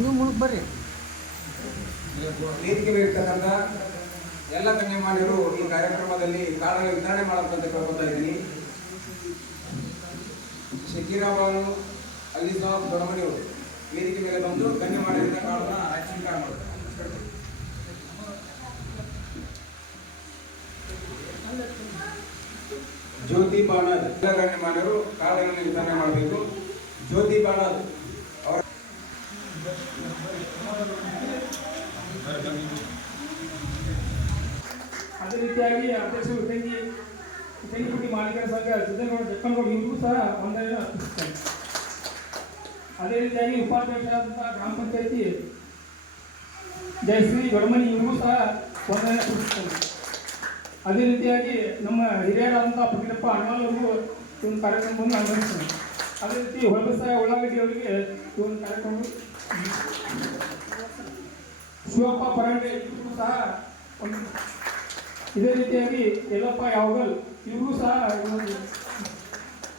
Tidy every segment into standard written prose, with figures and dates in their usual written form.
ನೀವು ಮುಳುಗ್ ಬರ್ರಿ. ವೇದಿಕೆ ಇರ್ತಕ್ಕಂಥ ಎಲ್ಲ ಗಣ್ಯಮಾನ್ಯರು ಈ ಕಾರ್ಯಕ್ರಮದಲ್ಲಿ ಕಾರ್ಡ್ ವಿತರಣೆ ಮಾಡಬೇಕಂತ ಕೇಳ್ಕೊತಾ ಇದ್ದೀನಿ. ಶಕೀರಾಬಾನು ಅಲಿ ಸಾಬ್ ದೊಡಮನಿಯವರು ವೇದಿಕೆ ಮೇಲೆ ಬಂದು ಗಣ್ಯಮಾನ್ಯರಿಂದ ಕಾರ್ಡ್ನ ಸ್ವೀಕಾರ ಮಾಡ್ತಾರೆ. ಜ್ಯೋತಿ ಬಾಣದ್ ಎಲ್ಲ ಗಣ್ಯಮಾನ್ಯರು ಕಾರ್ಡ್ಗಳನ್ನು ವಿತರಣೆ ಮಾಡಬೇಕು. ಜ್ಯೋತಿ ಬಾಣದ್ ಅವರ ಅದೇ ರೀತಿಯಾಗಿ ಅಧ್ಯಕ್ಷರು ತೆಂಗಿನಗುಡಿ ಮಾಲೀಕರ ಸಂಘ ಸಿದ್ದನಗೌಡ ಜಕ್ಕನಗೌಡ ಇವರು ಸಹ ವಂದನೆಯನ್ನು ಅರ್ಪಿಸುತ್ತಾರೆ. ಅದೇ ರೀತಿಯಾಗಿ ಉಪಾಧ್ಯಕ್ಷರಾದಂತಹ ಗ್ರಾಮ ಪಂಚಾಯತಿ ಜಯಶ್ರೀ ದೊಡಮನಿ ಇವರು ಸಹ ವಂದನೆಯನ್ನು ಅರ್ಪಿಸುತ್ತಾರೆ. ಅದೇ ರೀತಿಯಾಗಿ ನಮ್ಮ ಹಿರಿಯರಾದಂತಹ ಪುಟ್ಟಪ್ಪ ಅಣ್ಣವರಿಗೂ ಈ ಒಂದು ಕಾರ್ಯಕ್ರಮವನ್ನು ಆರಂಭಿಸ್ತಾರೆ. ಅದೇ ರೀತಿ ಹೊಳಬಸಾಯ ಉಳ್ಳಾಗಡ್ಡಿ ಅವರಿಗೆ ಈ ಒಂದು ಕಾರ್ಯಕ್ರಮ ಶಿವಪ್ಪ ಪರಾಂಡೆ ಇವರು ಸಹ ಇದೇ ರೀತಿಯಾಗಿ ಯಲ್ಲಪ್ಪ ಯಾವಗಲ್ ಇವರು ಸಹ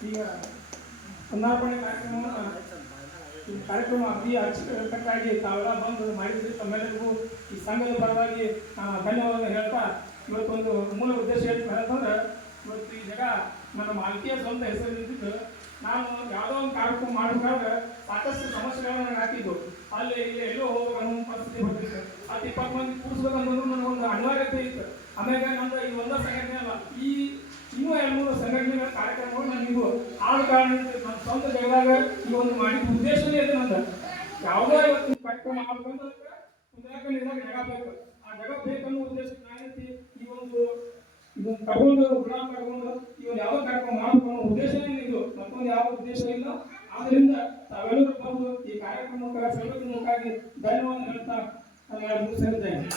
ಈಗ ಸಂದರ್ಪಣೆ ಕಾರ್ಯಕ್ರಮ ಅತಿ ಅಚ್ಚುಕಟ್ಟಾಗಿ ತಾವೆಲ್ಲ ಬಂದು ಮಾಡಿದ್ರೆ ತಮ್ಮೆಲ್ಲರಿಗೂ ಈ ಸಂಘದ ಪರವಾಗಿ ಧನ್ಯವಾದ ಹೇಳ್ತಾ ಇವತ್ತೊಂದು ಮೂಲ ಉದ್ದೇಶ ಹೇಳ್ತಾರೆ. ಇವತ್ತು ಈ ಜಾಗ ನನ್ನ ಮಾಲ್ಕಿಯ ಸ್ವಂತ ಹೆಸರಿದ್ದು ನಾನು ಯಾವುದೋ ಒಂದು ಕಾರ್ಯಕ್ರಮ ಮಾಡಬೇಕಾದ್ರೆ ಸಾಕಷ್ಟು ಸಮಸ್ಯೆಗಳನ್ನು ಹಾಕಿದ್ದು ಅಲ್ಲಿ ಇಲ್ಲಿ ಎಲ್ಲೋ ಹೋಗೋ ಅನ್ನೋ ಪರಿಸ್ಥಿತಿ ಬರ್ತಿತ್ತು. 20 ಮಂದಿ ಕೂಡಿಸ್ಬೇಕಂತಂದ್ರೆ ನನಗೊಂದು ಅನಿವಾರ್ಯತೆ ಇತ್ತು. ಆಮೇಲೆ ನಮ್ದು ಈ ಒಂದೇ ಸಂಘಟನೆ ಅಲ್ಲ, ಈ ಇನ್ನೂ 2-3 ಸಂಘಟನೆಗಳ ಕಾರ್ಯಕ್ರಮಗಳು ನನಗಿವು. ಆದ ಕಾರಣ ನನ್ನ ಸ್ವಂತ ಜಾಗದಾಗ ಈ ಒಂದು ಮಾಡಿದ ಉದ್ದೇಶನೇ ಇದೆ. ನಂದು ಯಾವುದೋ ಇವತ್ತು ಕಾರ್ಯಕ್ರಮ ಆಗ್ಬೇಕಂದ್ರೆ ಜಾಗ ಬೇಕು. ಆ ಜಾಗ ಬೇಕನ್ನೋ ಉದ್ದೇಶಕ್ಕೆ ನಾನೈತಿ ಈ ಒಂದು ಇದನ್ನು ತಗೊಂಡು ಗುಲಾಮ್ ತಗೊಂಡು ಈ ಒಂದು ಯಾವ ಕಾರ್ಯಕ್ರಮ ಮಾಡ್ಕೊಂಡು ಉದ್ದೇಶನೇ ಇದು, ಮತ್ತೊಂದು ಯಾವ ಉದ್ದೇಶ ಇಲ್ಲ. ಆದ್ದರಿಂದ ತಾವೆಲ್ಲರೂ ಬಂದು ಈ ಕಾರ್ಯಕ್ರಮಕ್ಕಾಗಿ ಧನ್ಯವಾದ ಹೇಳ್ತಾ ನಾನು ಮುಗಿಸಿದ್ದೇನೆ.